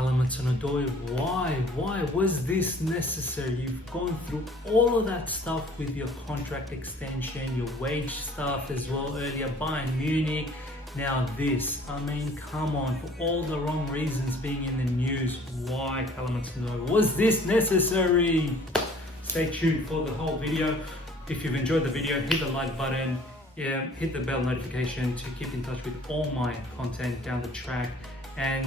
Callum Hudson-Odoi, why was this necessary? You've gone through all of that stuff with your contract extension, your wage stuff as well earlier, Bayern Munich, now this. I mean, come on, for all the wrong reasons being in the news, why Callum Hudson-Odoi? Was this necessary? Stay tuned for the whole video. If you've enjoyed the video, hit the like button, hit the bell notification to keep in touch with all my content down the track, and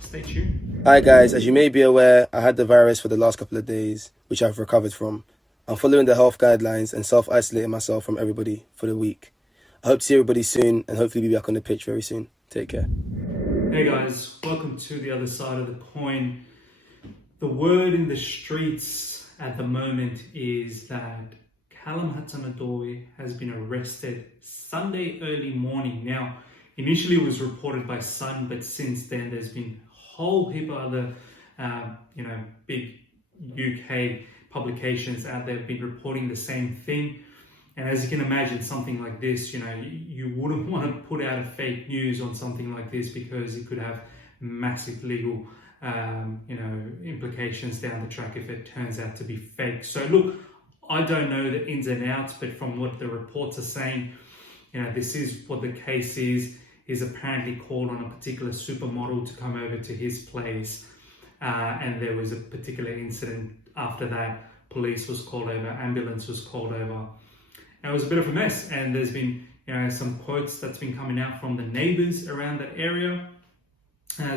stay tuned. Hi guys, as you may be aware, I had the virus for the last couple of days, which I've recovered from. I'm following the health guidelines and self-isolating myself from everybody for the week. I hope to see everybody soon and hopefully be back on the pitch very soon. Take care. Hey guys, welcome to the other side of the coin. The word in the streets at the moment is that Callum Hudson-Odoi has been arrested Sunday early morning. Now, initially it was reported by Sun, but since then there's been a whole heap of other, big UK publications out there have been reporting the same thing. And as you can imagine, something like this, you wouldn't want to put out a fake news on something like this because it could have massive legal, implications down the track if it turns out to be fake. So look, I don't know the ins and outs, but from what the reports are saying, this is what the case is. He's apparently called on a particular supermodel to come over to his place, and there was a particular incident after that. Police was called over, ambulance was called over. And it was a bit of a mess, and there's been some quotes that's been coming out from the neighbors around that area,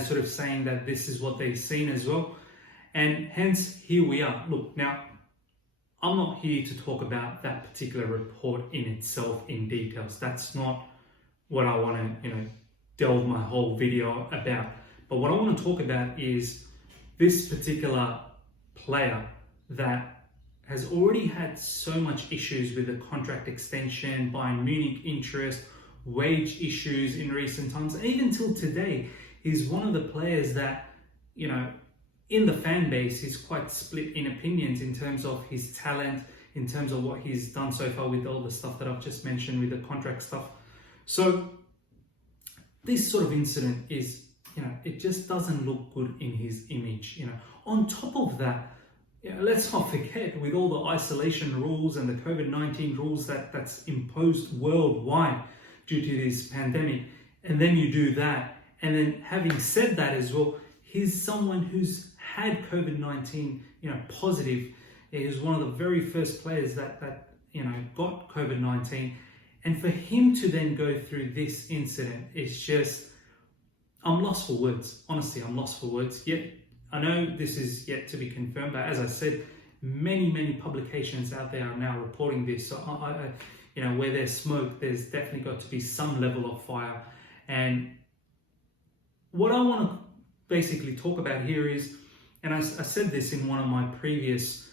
sort of saying that this is what they've seen as well. And hence, here we are. Look, now, I'm not here to talk about that particular report in itself in details. That's not what I want to, delve my whole video about. But what I want to talk about is this particular player that has already had so much issues with the contract extension, Bayern Munich interest, wage issues in recent times, and even till today, he's one of the players that, in the fan base, he's quite split in opinions in terms of his talent, in terms of what he's done so far with all the stuff that I've just mentioned with the contract stuff. So this sort of incident is, it just doesn't look good in his image. On top of that, let's not forget, with all the isolation rules and the COVID-19 rules that's imposed worldwide due to this pandemic, and then you do that, and then having said that as well, he's someone who's had COVID-19, positive. He's one of the very first players that got COVID-19. And for him to then go through this incident, it's just, I'm lost for words. Honestly, I'm lost for words. Yet, I know this is yet to be confirmed, but as I said, many publications out there are now reporting this. So, where there's smoke, there's definitely got to be some level of fire. And what I want to basically talk about here is, and I said this in one of my previous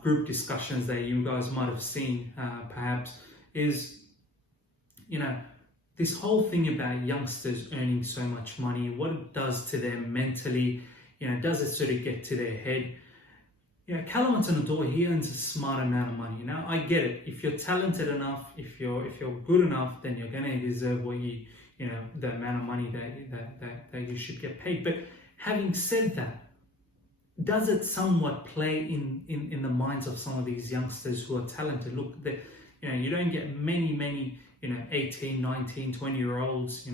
group discussions that you guys might have seen, perhaps, is, this whole thing about youngsters earning so much money, what it does to them mentally, does it sort of get to their head? Callum Hudson-Odoi, he earns a smart amount of money. Now, I get it. If you're talented enough, if you're good enough, then you're going to deserve what the amount of money that you should get paid. But having said that, does it somewhat play in the minds of some of these youngsters who are talented? Look, you don't get many 18, 19, 20-year-olds,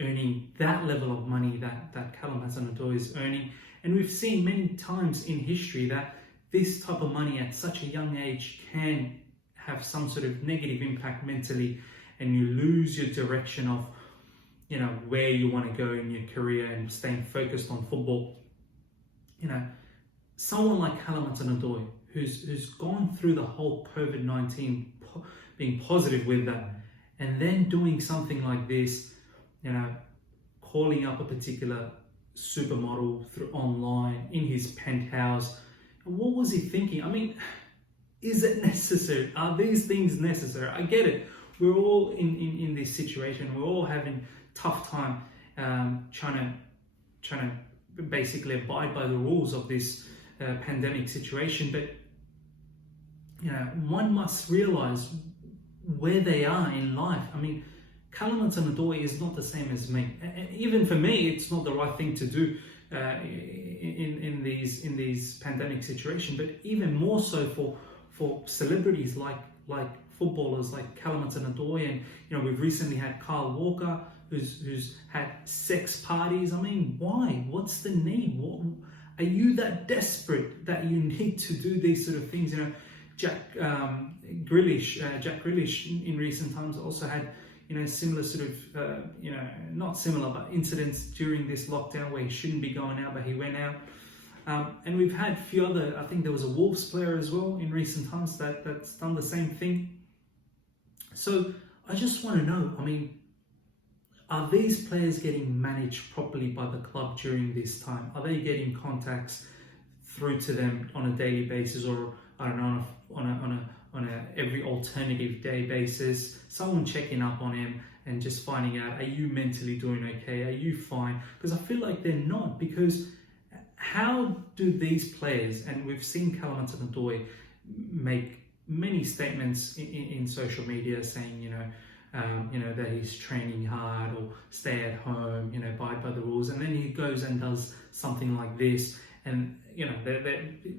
earning that level of money that Callum Hudson-Odoi is earning. And we've seen many times in history that this type of money at such a young age can have some sort of negative impact mentally, and you lose your direction of, where you want to go in your career and staying focused on football. Someone like Callum Hudson-Odoi, who's gone through the whole COVID-19, being positive with that, and then doing something like this, calling up a particular supermodel through online in his penthouse. What was he thinking? I mean, is it necessary? Are these things necessary? I get it. We're all in this situation. We're all having tough time trying to basically abide by the rules of this pandemic situation. But one must realize where they are in life. I mean, Callum Hudson-Odoi is not the same as me. Even for me, it's not the right thing to do in these pandemic situations. But even more so for celebrities like footballers like Callum Hudson-Odoi, and we've recently had Kyle Walker, who's had sex parties. I mean, why? What's the need? Are you that desperate that you need to do these sort of things? Jack Grealish in recent times also had similar sort of not similar but incidents during this lockdown where he shouldn't be going out, but he went out. And we've had a few other, I think there was a Wolves player as well in recent times that's done the same thing. So I just want to know, I mean, are these players getting managed properly by the club during this time? Are they getting contacts through to them on a daily basis, or I don't know, on a every alternative day basis? Someone checking up on him and just finding out, are you mentally doing okay? Are you fine? Because I feel like they're not. Because how do these players, and we've seen Callum Hudson-Odoi make many statements in social media saying, that he's training hard or stay at home, abide by the rules, and then he goes and does something like this. And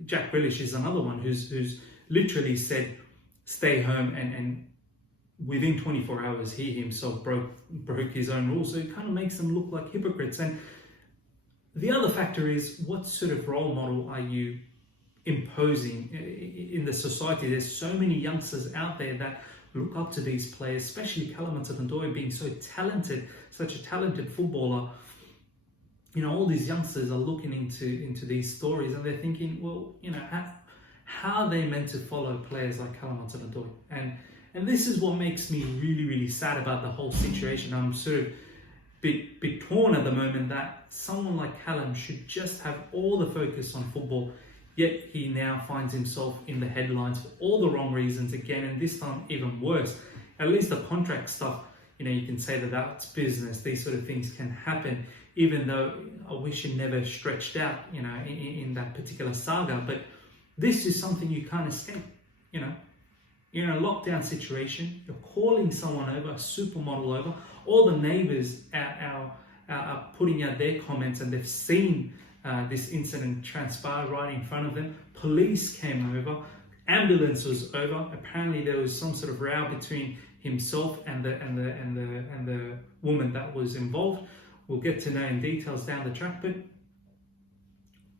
Jack Grealish is another one who's literally said stay home, and within 24 hours he himself broke his own rules. So it kind of makes them look like hypocrites. And the other factor is, what sort of role model are you imposing in the society? There's so many youngsters out there that look up to these players, especially Callum Hudson-Odoi being so talented, such a talented footballer. All these youngsters are looking into these stories, and they're thinking, well, how are they meant to follow players like Callum Hudson-Odoi? And this is what makes me really, really sad about the whole situation. I'm sort of bit torn at the moment that someone like Callum should just have all the focus on football, yet he now finds himself in the headlines for all the wrong reasons again, and this time even worse. At least the contract stuff, you can say that that's business. These sort of things can happen, even though I wish it never stretched out, in that particular saga. But this is something you can't escape. You're in a lockdown situation. You're calling someone over, a supermodel over. All the neighbours are putting out their comments, and they've seen this incident transpire right in front of them. Police came over, ambulance was over. Apparently there was some sort of row between himself and the woman that was involved. We'll get to know in details down the track, but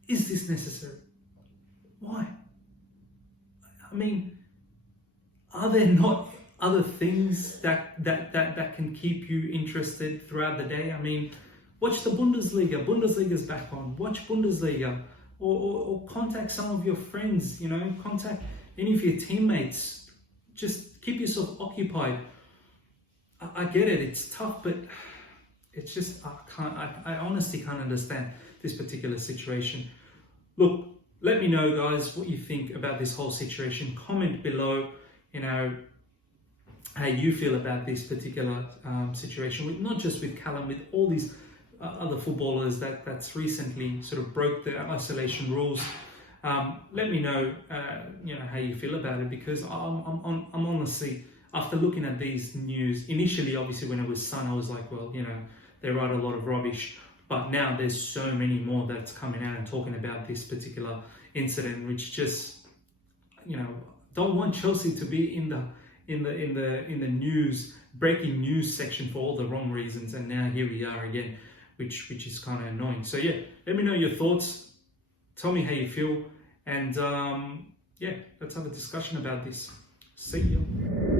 is this necessary? Why? I mean, are there not other things that can keep you interested throughout the day? I mean, watch the Bundesliga. Bundesliga's back on. Watch Bundesliga, or contact some of your friends. Contact any of your teammates. Just keep yourself occupied. I get it. It's tough, but it's just I honestly can't understand this particular situation. Look, let me know, guys, what you think about this whole situation. Comment below. How you feel about this particular situation, not just with Callum, with all these other footballers that's recently sort of broke the isolation rules. Let me know, how you feel about it, because I'm honestly, after looking at these news, initially, obviously, when it was Sun, I was like, well, they write a lot of rubbish, but now there's so many more that's coming out and talking about this particular incident, which just, don't want Chelsea to be in the news, breaking news section for all the wrong reasons, and now here we are again, which is kind of annoying. So yeah, let me know your thoughts. Tell me how you feel, and let's have a discussion about this. See you.